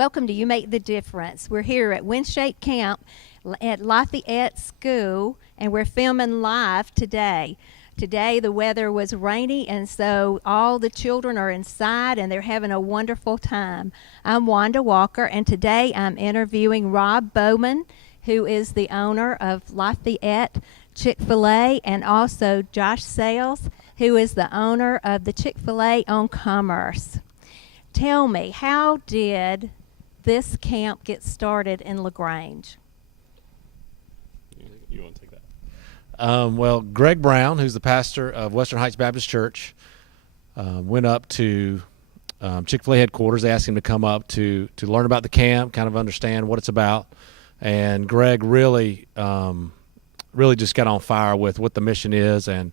Welcome to You Make the Difference. We're here at WindShape Camp at Lafayette School, and we're filming live today. Today the weather was rainy, and so all the children are inside and they're having a wonderful time. I'm Wanda Walker, and today I'm interviewing Rob Bowman, who is the owner of Lafayette Chick-fil-A, and also Josh Sales, who is the owner of the Chick-fil-A on Commerce. Tell me, how did this camp get started in LaGrange? You want to take that? Well, Greg Brown, who's the pastor of Western Heights Baptist Church, went up to Chick-fil-A headquarters. They asked him to come up to learn about the camp, kind of understand what it's about. And Greg really just got on fire with what the mission is, and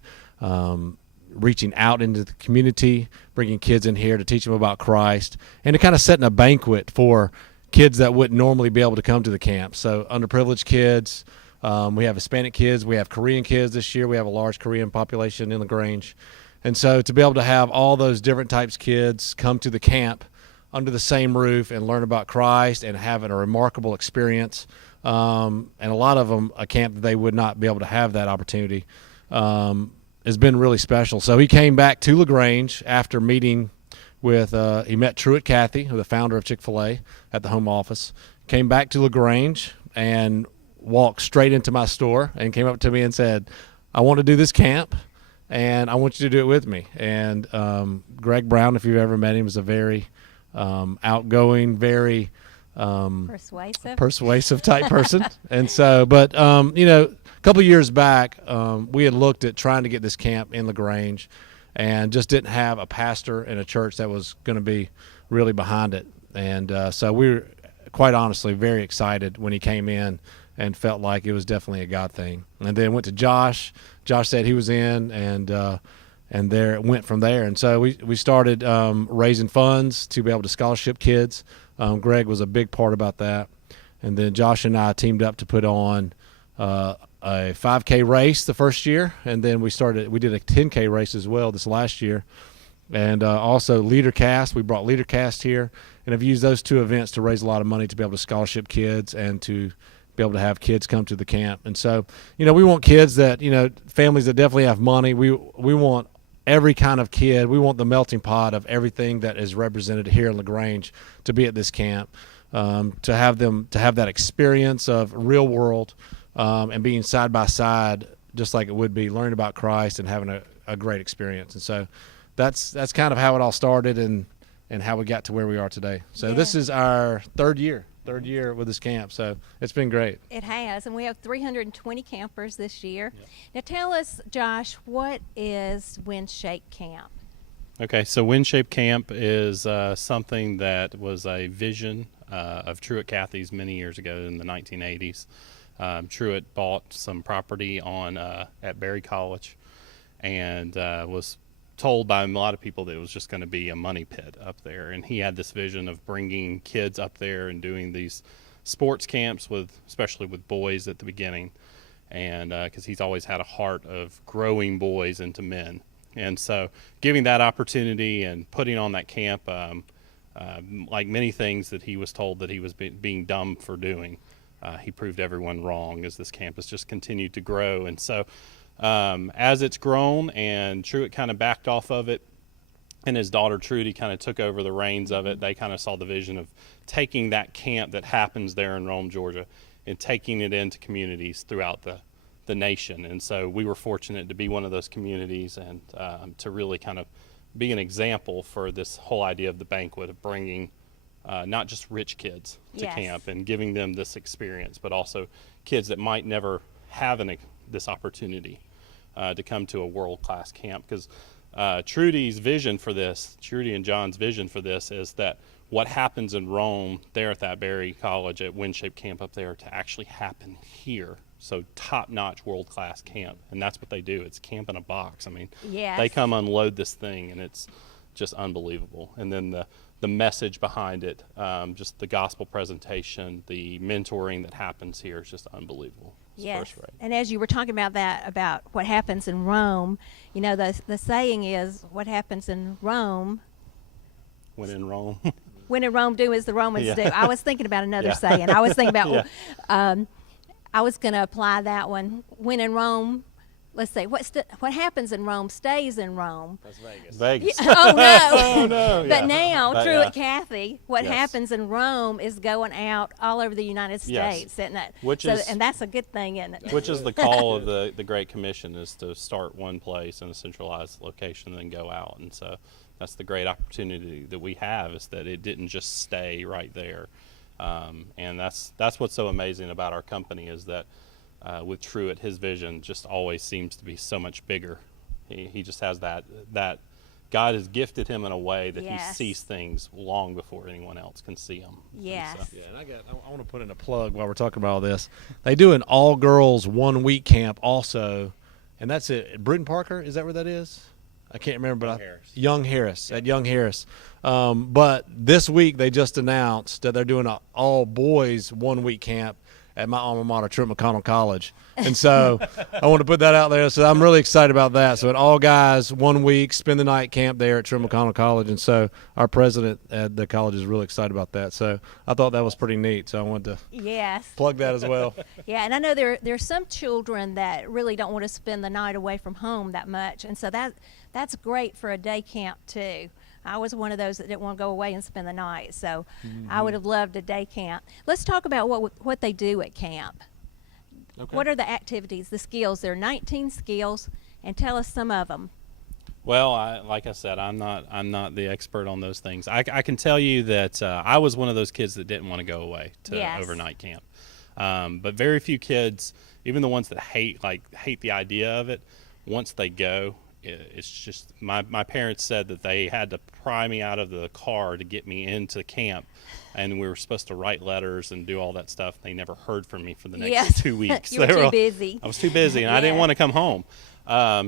reaching out into the community, bringing kids in here to teach them about Christ, and to kind of setting a banquet for kids that wouldn't normally be able to come to the camp. So underprivileged kids, we have Hispanic kids, we have Korean kids this year. We have a large Korean population in LaGrange. And so to be able to have all those different types of kids come to the camp under the same roof and learn about Christ and having a remarkable experience, and a lot of them a camp that they would not be able to have that opportunity, has been really special. So he came back to LaGrange after meeting with, he met Truett Cathy, the founder of Chick-fil-A, at the home office, came back to LaGrange and walked straight into my store and came up to me and said, I want to do this camp and I want you to do it with me. And Greg Brown, if you've ever met him, is a very outgoing, very persuasive type person. And so, but a couple of years back, we had looked at trying to get this camp in LaGrange and just didn't have a pastor in a church that was going to be really behind it. And so we were, quite honestly, very excited when he came in and felt like it was definitely a God thing. And then went to Josh. Josh said he was in, and there it went from there. And so we started raising funds to be able to scholarship kids. Greg was a big part about that. And then Josh and I teamed up to put on a 5K race the first year, and then we did a 10K race as well this last year. And also LeaderCast. We brought LeaderCast here, and have used those two events to raise a lot of money to be able to scholarship kids and to be able to have kids come to the camp. And so, we want kids that, families that definitely have money. We want every kind of kid. We want the melting pot of everything that is represented here in LaGrange to be at this camp, to have that experience of real world, and being side by side, just like it would be, learning about Christ and having a great experience. And so that's kind of how it all started and how we got to where we are today. So This is our third year with this camp. So it's been great. It has, and we have 320 campers this year. Yep. Now tell us, Josh, what is WindShape Camp? Okay, so WindShape Camp is something that was a vision of Truett Cathy's many years ago in the 1980s. Truett bought some property at Berry College, and was told by a lot of people that it was just going to be a money pit up there. And he had this vision of bringing kids up there and doing these sports camps especially with boys at the beginning, and because he's always had a heart of growing boys into men. And so giving that opportunity and putting on that camp, like many things that he was told that he was being dumb for doing, he proved everyone wrong as this camp has just continued to grow. And so as it's grown and Truett kind of backed off of it, and his daughter Trudy kind of took over the reins of it, they kind of saw the vision of taking that camp that happens there in Rome, Georgia, and taking it into communities throughout the nation. And so we were fortunate to be one of those communities, and to really kind of be an example for this whole idea of the banquet, of bringing not just rich kids to camp and giving them this experience, but also kids that might never have this opportunity to come to a world-class camp. Because Trudy and John's vision for this is that what happens in Rome there at that Berry College at WindShape Camp up there to actually happen here. So top-notch world-class camp, and that's what they do. It's camp in a box. I mean, They come unload this thing, and it's just unbelievable. And then the message behind it, just the gospel presentation, the mentoring that happens here is just unbelievable. Yes, and as you were talking about that, about what happens in Rome, the saying is, what happens in Rome when in Rome when in Rome, do as the Romans Yeah. do. I was thinking about another Yeah. saying. I was thinking about, Yeah. I was going to apply that one. When in Rome, let's see, what happens in Rome stays in Rome. That's Vegas. Vegas. Oh, no. no. But Yeah. now, But, Truett Cathy, what Yes. happens in Rome is going out all over the United Yes. States, isn't it? Which so, is- and that's a good thing, isn't it? Which is the call of the Great Commission, is to start one place in a centralized location and then go out. And so that's the great opportunity that we have, is that it didn't just stay right there. And that's what's so amazing about our company, is that with Truett, his vision just always seems to be so much bigger. He just has that God has gifted him in a way that he Yes. sees things long before anyone else can see them. Yes. Yeah, and I want to put in a plug while we're talking about all this. They do an all-girls 1-week camp also, and that's at Britton Parker. Is that where that is? I can't remember, but Young Harris at Young Harris. But this week they just announced that they're doing an all-boys 1-week camp at my alma mater, Trent McConnell College. And so I want to put that out there. So I'm really excited about that. So an all guys 1 week, spend the night camp there at Trent McConnell College. And so our president at the college is really excited about that. So I thought that was pretty neat. So I wanted to Yes. plug that as well. Yeah, and I know there's some children that really don't want to spend the night away from home that much, and so that's great for a day camp too. I was one of those that didn't want to go away and spend the night, so I would have loved a day camp. Let's talk about what they do at camp. Okay. What are the activities, the skills? There are 19 skills, and tell us some of them. Well, like I said, I'm not the expert on those things. I can tell you that I was one of those kids that didn't want to go away to Yes. overnight camp. But very few kids, even the ones that hate the idea of it, once they go, it's just my parents said that they had to pry me out of the car to get me into camp, and we were supposed to write letters and do all that stuff. They never heard from me for the next Yes. 2 weeks. You were They too all- busy. I was too busy, and I didn't Yeah. want to come home.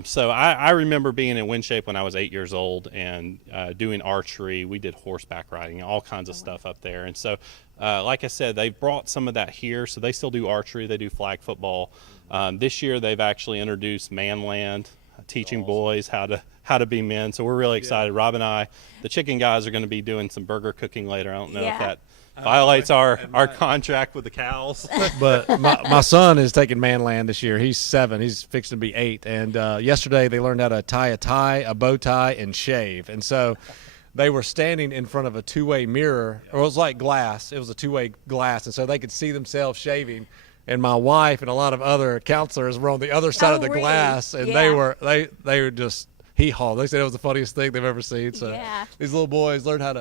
So I remember being in WinShape when I was 8 years old and doing archery. We did horseback riding, all kinds of stuff up there. And so, like I said, they've brought some of that here. So they still do archery. They do flag football. This year, they've actually introduced Manland, teaching boys how to be men. So we're really excited. Rob and I, the chicken guys, are going to be doing some burger cooking later. I don't know Yeah. if that violates our contract with the cows. But my son is taking Manland this year. He's 7. He's fixing to be 8. And yesterday they learned how to tie a tie, a bow tie, and shave. And so they were standing in front of a two-way mirror, or it was like glass. It was a two-way glass, and so they could see themselves shaving. And my wife and a lot of other counselors were on the other side of the really? glass, and Yeah. they were just hee-haw. They said it was the funniest thing they've ever seen. So Yeah. these little boys learned how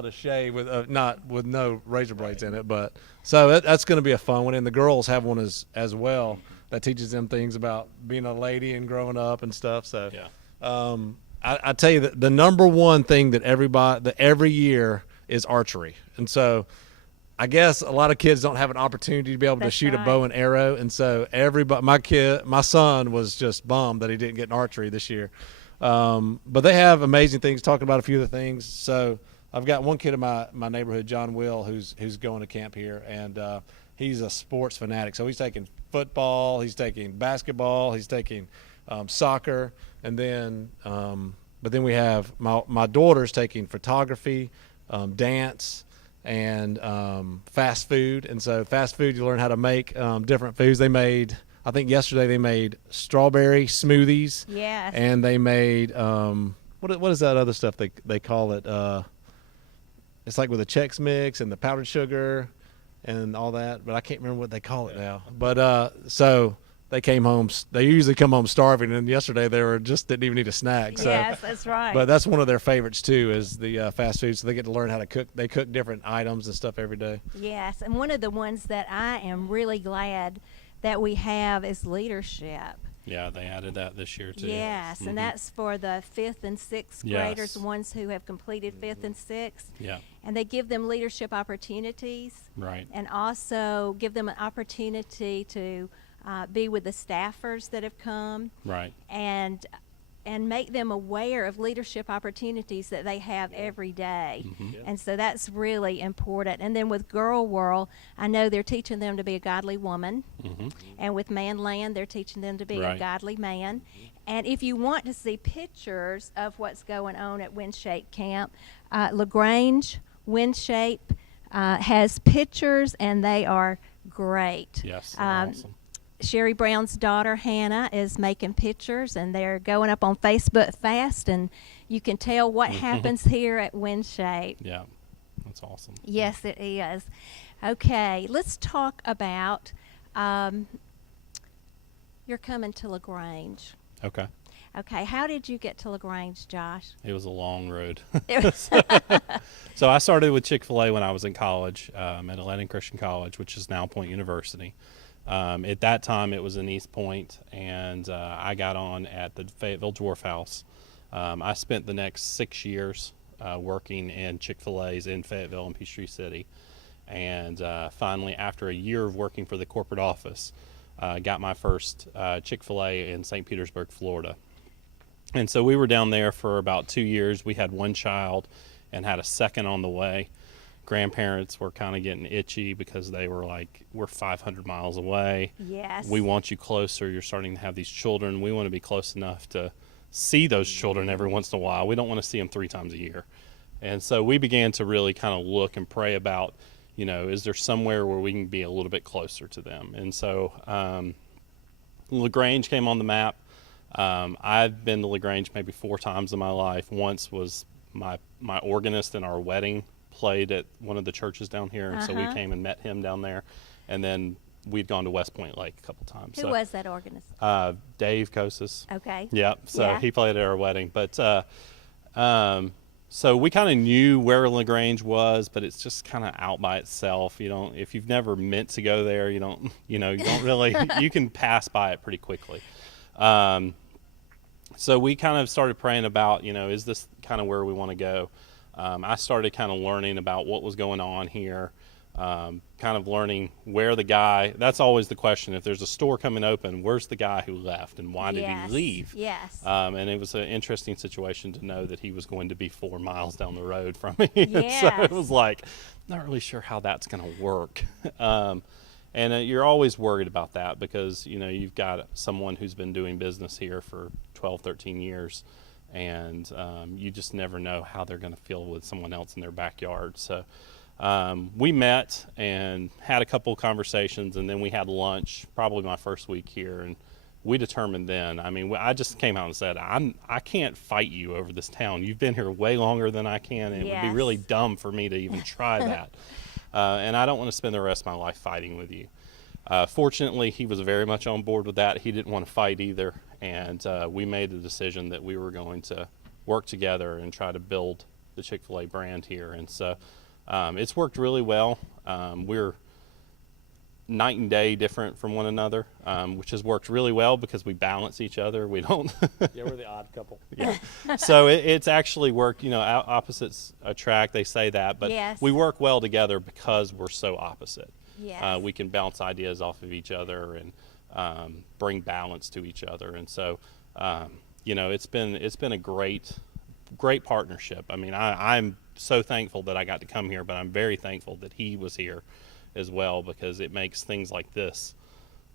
to shave with not with no razor blades in it, but so that's going to be a fun one. And the girls have one as well that teaches them things about being a lady and growing up and stuff. So Yeah. I tell you that the number one thing that every year is archery, and so I guess a lot of kids don't have an opportunity to be able to That's shoot a right. bow and my son was just bummed that he didn't get an archery this year. But they have amazing things, talking about a few of the things. So I've got one kid in my neighborhood, John Will, who's going to camp here, and he's a sports fanatic. So he's taking football, he's taking basketball, he's taking soccer, and then but then we have my daughter's taking photography, dance, and fast food. And so fast food, you learn how to make different foods. I think yesterday they made strawberry smoothies. Yes. And they made what is that other stuff they call it? It's like with the Chex Mix and the powdered sugar and all that, but I can't remember what they call it now. But so they came home. They usually come home starving, and yesterday they didn't even need a snack. So. Yes, that's right. But that's one of their favorites too, is the fast food. So they get to learn how to cook. They cook different items and stuff every day. Yes, and one of the ones that I am really glad that we have is leadership. Yeah, they added that this year too. Yes, and Mhm. that's for the 5th and 6th Yes. graders, the ones who have completed 5th and 6th. Yeah, And they give them leadership opportunities right. and also give them an opportunity to be with the staffers that have come Right. and make them aware of leadership opportunities that they have every day. Mm-hmm. And so that's really important. And then with Girl World, I know they're teaching them to be a godly woman. Mm-hmm. And with Manland, they're teaching them to be a Right. godly man. And if you want to see pictures of what's going on at WindShape Camp, LaGrange, Windshape has pictures, and they are great. Yes, they're awesome. Sherry Brown's daughter Hannah is making pictures, and they're going up on Facebook fast, and you can tell what happens here at Windshape. Yeah, that's awesome. Yes, it is. Okay, let's talk about you're coming to LaGrange. Okay. Okay, how did you get to LaGrange, Josh? It was a long road. It was- So I started with Chick-fil-A when I was in college at Atlantic Christian College, which is now Point University. At that time, it was in East Point, and I got on at the Fayetteville Dwarf House. I spent the next 6 years working in Chick-fil-A's in Fayetteville and Peachtree City. And finally, after a year of working for the corporate office, got my first Chick-fil-A in St. Petersburg, Florida. And so we were down there for about 2 years. We had one child and had a second on the way. Grandparents were kind of getting itchy because they were like, we're 500 miles away. Yes. We want you closer. You're starting to have these children. We want to be close enough to see those children every once in a while. We don't want to see them 3 times a year. And so we began to really kind of look and pray about, you know, is there somewhere where we can be a little bit closer to them? And so LaGrange came on the map. I've been to LaGrange maybe 4 times in my life. Once was my organist in our wedding played at one of the churches down here, and so we came and met him down there. And then we'd gone to West Point Lake a couple times. Who was that organist? Dave Kosis. Okay. Yep. So Yeah. he played at our wedding. But so we kind of knew where LaGrange was, but it's just kind of out by itself. You don't, if you've never meant to go there, you don't really, you can pass by it pretty quickly. So we kind of started praying about, is this kind of where we want to go? I started kind of learning about what was going on here, kind of learning where the guy, that's always the question. If there's a store coming open, where's the guy who left and why did he leave? Yes. And it was an interesting situation to know that he was going to be 4 miles down the road from me. Yes. So it was like, not really sure how that's going to work. And you're always worried about that because, you've got someone who's been doing business here for 12, 13 years. And you just never know how they're going to feel with someone else in their backyard. So we met and had a couple of conversations, and then we had lunch, probably my first week here. And we determined then, I just came out and said, I can't fight you over this town. You've been here way longer than I can, and it would be really dumb for me to even try that. And I don't want to spend the rest of my life fighting with you. Fortunately, he was very much on board with that. He didn't want to fight either. And we made the decision that we were going to work together and try to build the Chick-fil-A brand here. And so it's worked really well. We're night and day different from one another, which has worked really well because we balance each other. We don't. Yeah, we're the odd couple. Yeah. So it's actually worked, opposites attract, they say that, but Yes. we work well together because we're so opposite. Yes. We can bounce ideas off of each other and bring balance to each other. And so, it's been a great partnership. I'm so thankful that I got to come here, but I'm very thankful that he was here as well because it makes things like this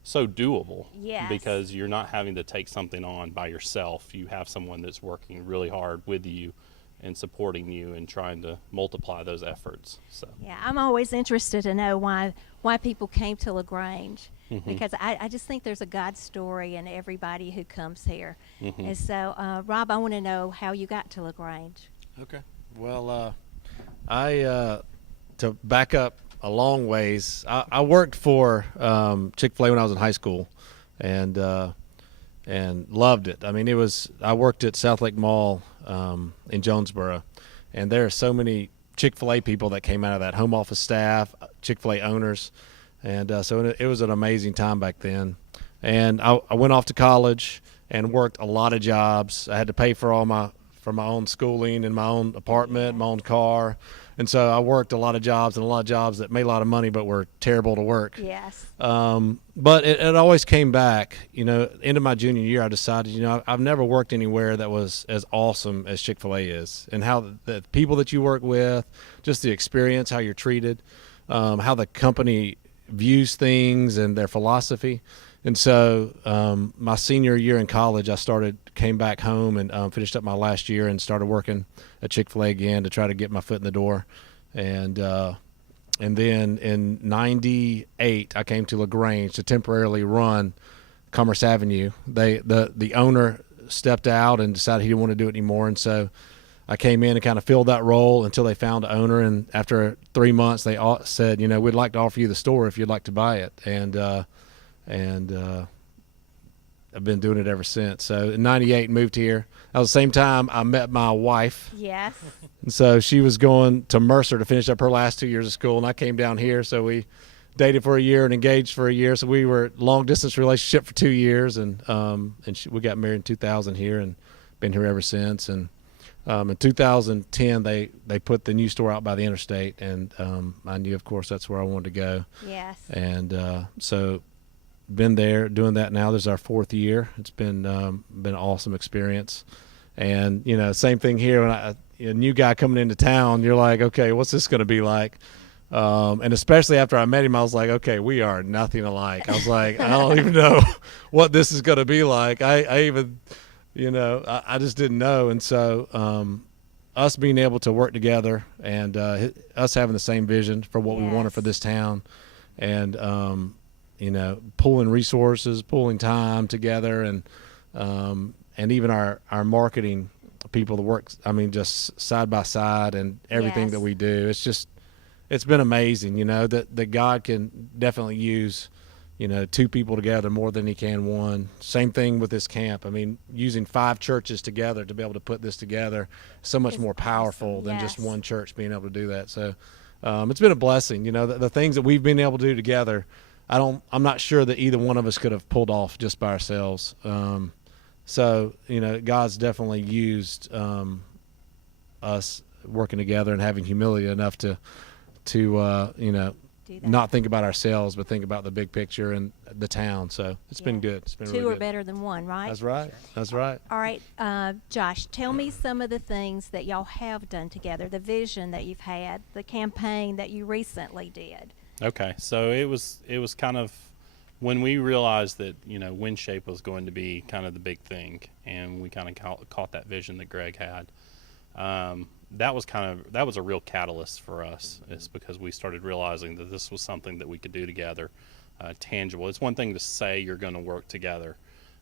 so doable. Yes. Because you're not having to take something on by yourself. You have someone that's working really hard with you and supporting you and trying to multiply those efforts. So Yeah, I'm always interested to know why people came to LaGrange because I just think there's a God story in everybody who comes here. And so, Rob, I want to know how you got to LaGrange. Okay. Well, to back up a long ways, I worked for Chick-fil-A when I was in high school, and loved it. I worked at South Lake Mall in Jonesboro, and there are so many Chick-fil-A people that came out of that, home office staff, Chick-fil-A owners, and so it was an amazing time back then. And I went off to college and worked a lot of jobs. I had to pay for my own schooling in my own apartment, my own car. And so I worked a lot of jobs that made a lot of money but were terrible to work. Yes. But it always came back. End of my junior year, I decided, I've never worked anywhere that was as awesome as Chick-fil-A is, and how the people that you work with, just the experience, how you're treated, how the company views things and their philosophy. And so my senior year in college, came back home and finished up my last year and started working at Chick-fil-A again to try to get my foot in the door. And then in '98, I came to LaGrange to temporarily run Commerce Avenue. The owner stepped out and decided he didn't want to do it anymore, and so I came in and kind of filled that role until they found an owner. And after 3 months, they all said, we'd like to offer you the store if you'd like to buy it. And I've been doing it ever since. So in '98, moved here. At the same time, I met my wife. Yes. And so she was going to Mercer to finish up her last 2 years of school, and I came down here. So we dated for a year and engaged for a year. So we were long distance relationship for 2 years, and we got married in 2000 here, and been here ever since. And in 2010, they put the new store out by the interstate, and I knew, of course, that's where I wanted to go. Yes. And so been there doing that now. This is our 4th year. It's been an awesome experience. And same thing here. When a new guy coming into town, you're like, okay, what's this going to be like? And especially after I met him, I was like, okay, we are nothing alike. I was like, I don't even know what this is going to be like. I even, I just didn't know. And so us being able to work together, and us having the same vision for what we wanted for this town, and pulling resources, pulling time together, and even our marketing people to work, just side by side, and everything that we do. It's been amazing, that God can definitely use, 2 people together more than he can one. Same thing with this camp. Using 5 churches together to be able to put this together is so much more powerful than just one church being able to do that. So it's been a blessing, the things that we've been able to do together. I'm not sure that either one of us could have pulled off just by ourselves. So, God's definitely used us working together and having humility enough to not think about ourselves, but think about the big picture and the town. So it's been good. It's been 2 really are good. better than 1, right? That's right. That's right. All right, Josh, tell me some of the things that y'all have done together, the vision that you've had, the campaign that you recently did. Okay, so it was kind of when we realized that WinShape was going to be kind of the big thing, and we kind of caught that vision that Greg had. That was a real catalyst for us. It's because we started realizing that this was something that we could do together, tangible. It's one thing to say you're going to work together,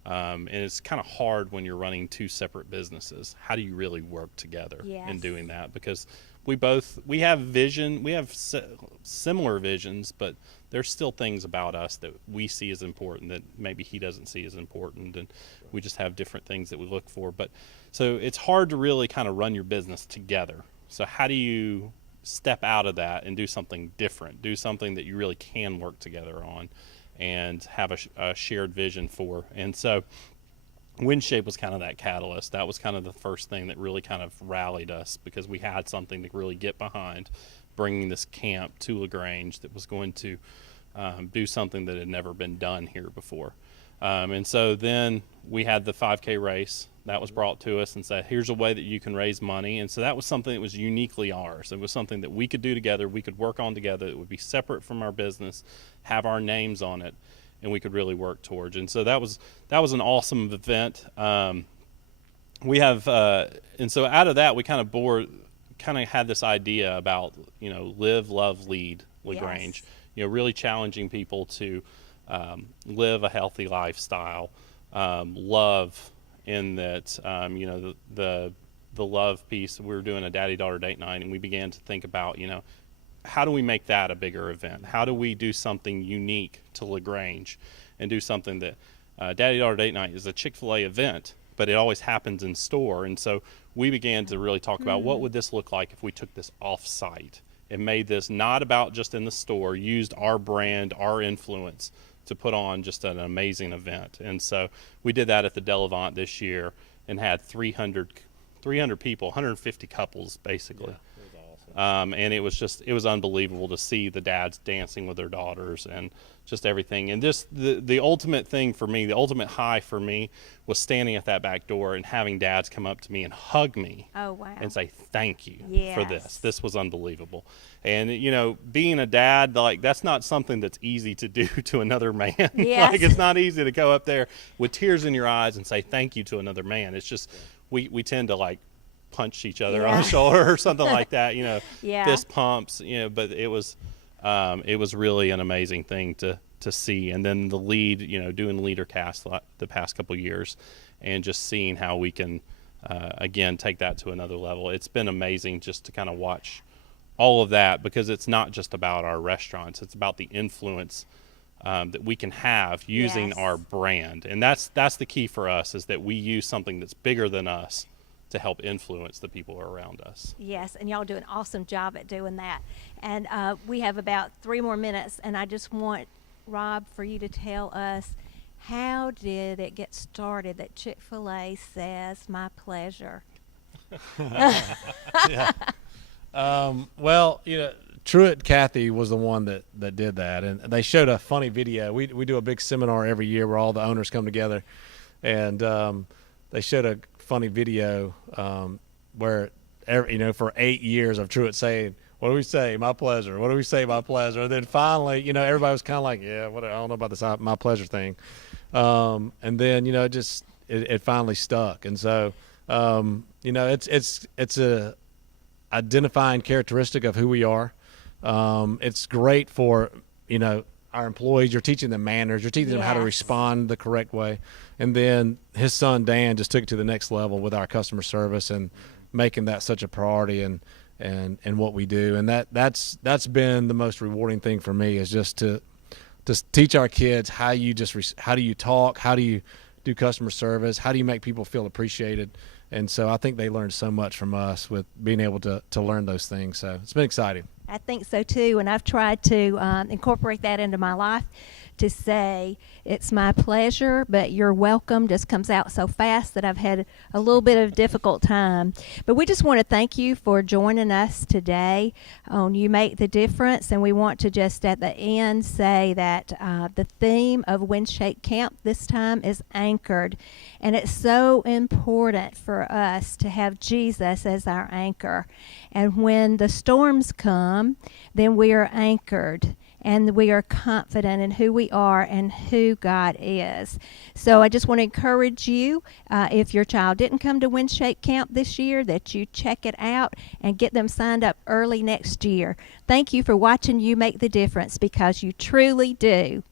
and it's kind of hard when you're running 2 separate businesses. How do you really work together in doing that? Because we have vision, we have similar visions, but there's still things about us that we see as important that maybe he doesn't see as important, and we just have different things that we look for. But so it's hard to really kind of run your business together. So how do you step out of that and do something different, do something that you really can work together on and have a shared vision for? And so WinShape was kind of that catalyst. That was kind of the first thing that really kind of rallied us, because we had something to really get behind, bringing this camp to LaGrange that was going to do something that had never been done here before. And so then we had the 5K race that was brought to us and said, here's a way that you can raise money. And so that was something that was uniquely ours. It was something that we could do together, we could work on together. It would be separate from our business, have our names on it, and we could really work towards. And so that was an awesome event. We have, and so out of that, we kind of had this idea about, live, love, lead LaGrange. Really challenging people to live a healthy lifestyle, love in that, the love piece. We were doing a daddy-daughter date night, and we began to think about, how do we make that a bigger event? How do we do something unique to LaGrange and do something that Daddy-Daughter Date Night is a Chick-fil-A event, but it always happens in store. And so we began to really talk about what would this look like if we took this off-site and made this not about just in the store, used our brand, our influence to put on just an amazing event. And so we did that at the Delavant this year and had 300 people, 150 couples basically. Yeah. And it was unbelievable to see the dads dancing with their daughters and just everything. And the ultimate thing for me, the ultimate high for me, was standing at that back door and having dads come up to me and hug me. Oh, wow. And say thank you for this. This was unbelievable. And being a dad, like, that's not something that's easy to do to another man. Yes. Like, it's not easy to go up there with tears in your eyes and say thank you to another man. It's just we tend to like punched each other on Yeah. the shoulder or something like that, Yeah. fist pumps, but it was really an amazing thing to see. And then the lead, doing leader cast the past couple years and just seeing how we can, again, take that to another level. It's been amazing just to kind of watch all of that, because it's not just about our restaurants. It's about the influence that we can have using Yes. our brand. And that's the key for us, is that we use something that's bigger than us to help influence the people around us. Yes, and y'all do an awesome job at doing that. And we have about 3 more minutes, and I just want, Rob, for you to tell us, how did it get started that Chick-fil-A says my pleasure? Well, Truett Kathy was the one that did that, and they showed a funny video. We do a big seminar every year where all the owners come together, and they showed a funny video where for 8 years of Truett saying, "What do we say? My pleasure. What do we say? My pleasure." And then finally, everybody was kind of like, "Yeah, I don't know about this my pleasure thing," and then it finally stuck, and so it's a identifying characteristic of who we are. It's great for our employees. You're teaching them manners. You're teaching them how to Yes. respond the correct way. And then his son Dan just took it to the next level with our customer service and making that such a priority and what we do. And that's been the most rewarding thing for me, is just to teach our kids how how do you talk, how do you do customer service, how do you make people feel appreciated. And so I think they learned so much from us with being able to learn those things. So it's been exciting. I think so too, and I've tried to incorporate that into my life, to say it's my pleasure, but you're welcome just comes out so fast that I've had a little bit of difficult time. But we just want to thank you for joining us today on You Make the Difference, and we want to just at the end say that the theme of Windshape Camp this time is anchored, and it's so important for us to have Jesus as our anchor. And when the storms come, then we are anchored, and we are confident in who we are and who God is. So I just want to encourage you, if your child didn't come to Windshape Camp this year, that you check it out and get them signed up early next year. Thank you for watching You Make the Difference, because you truly do.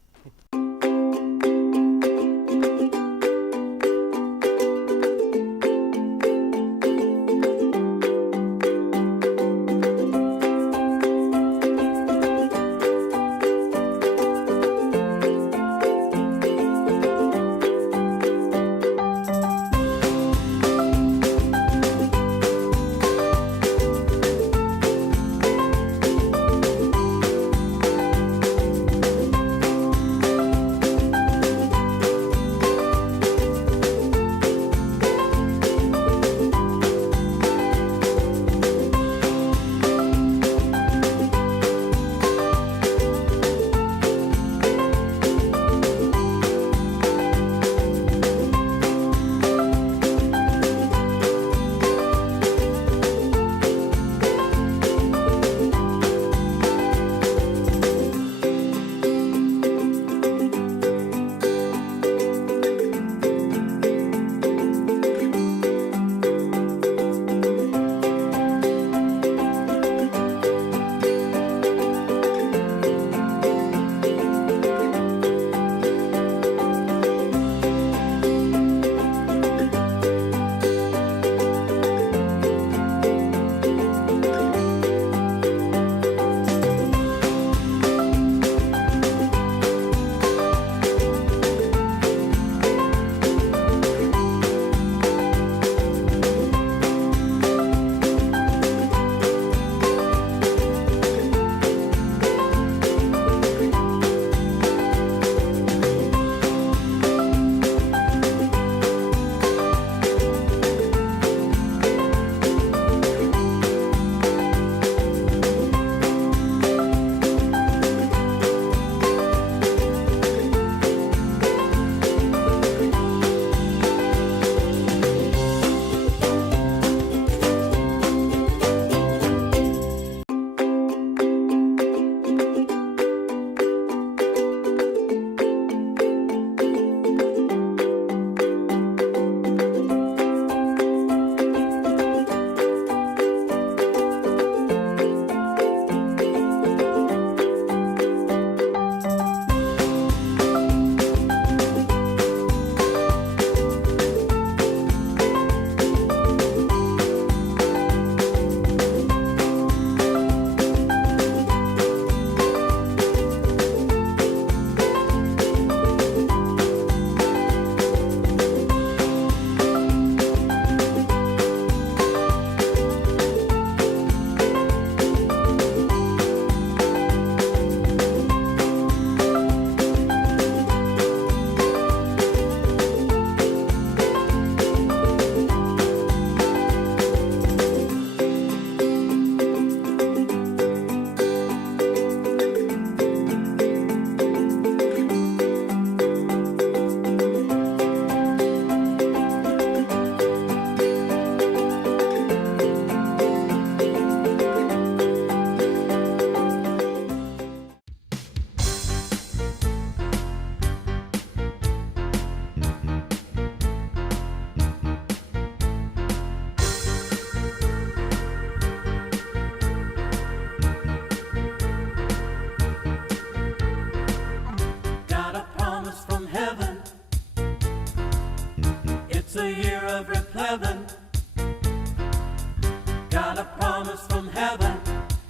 promise from heaven.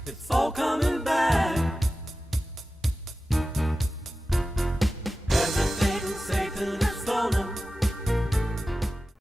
It's all coming back.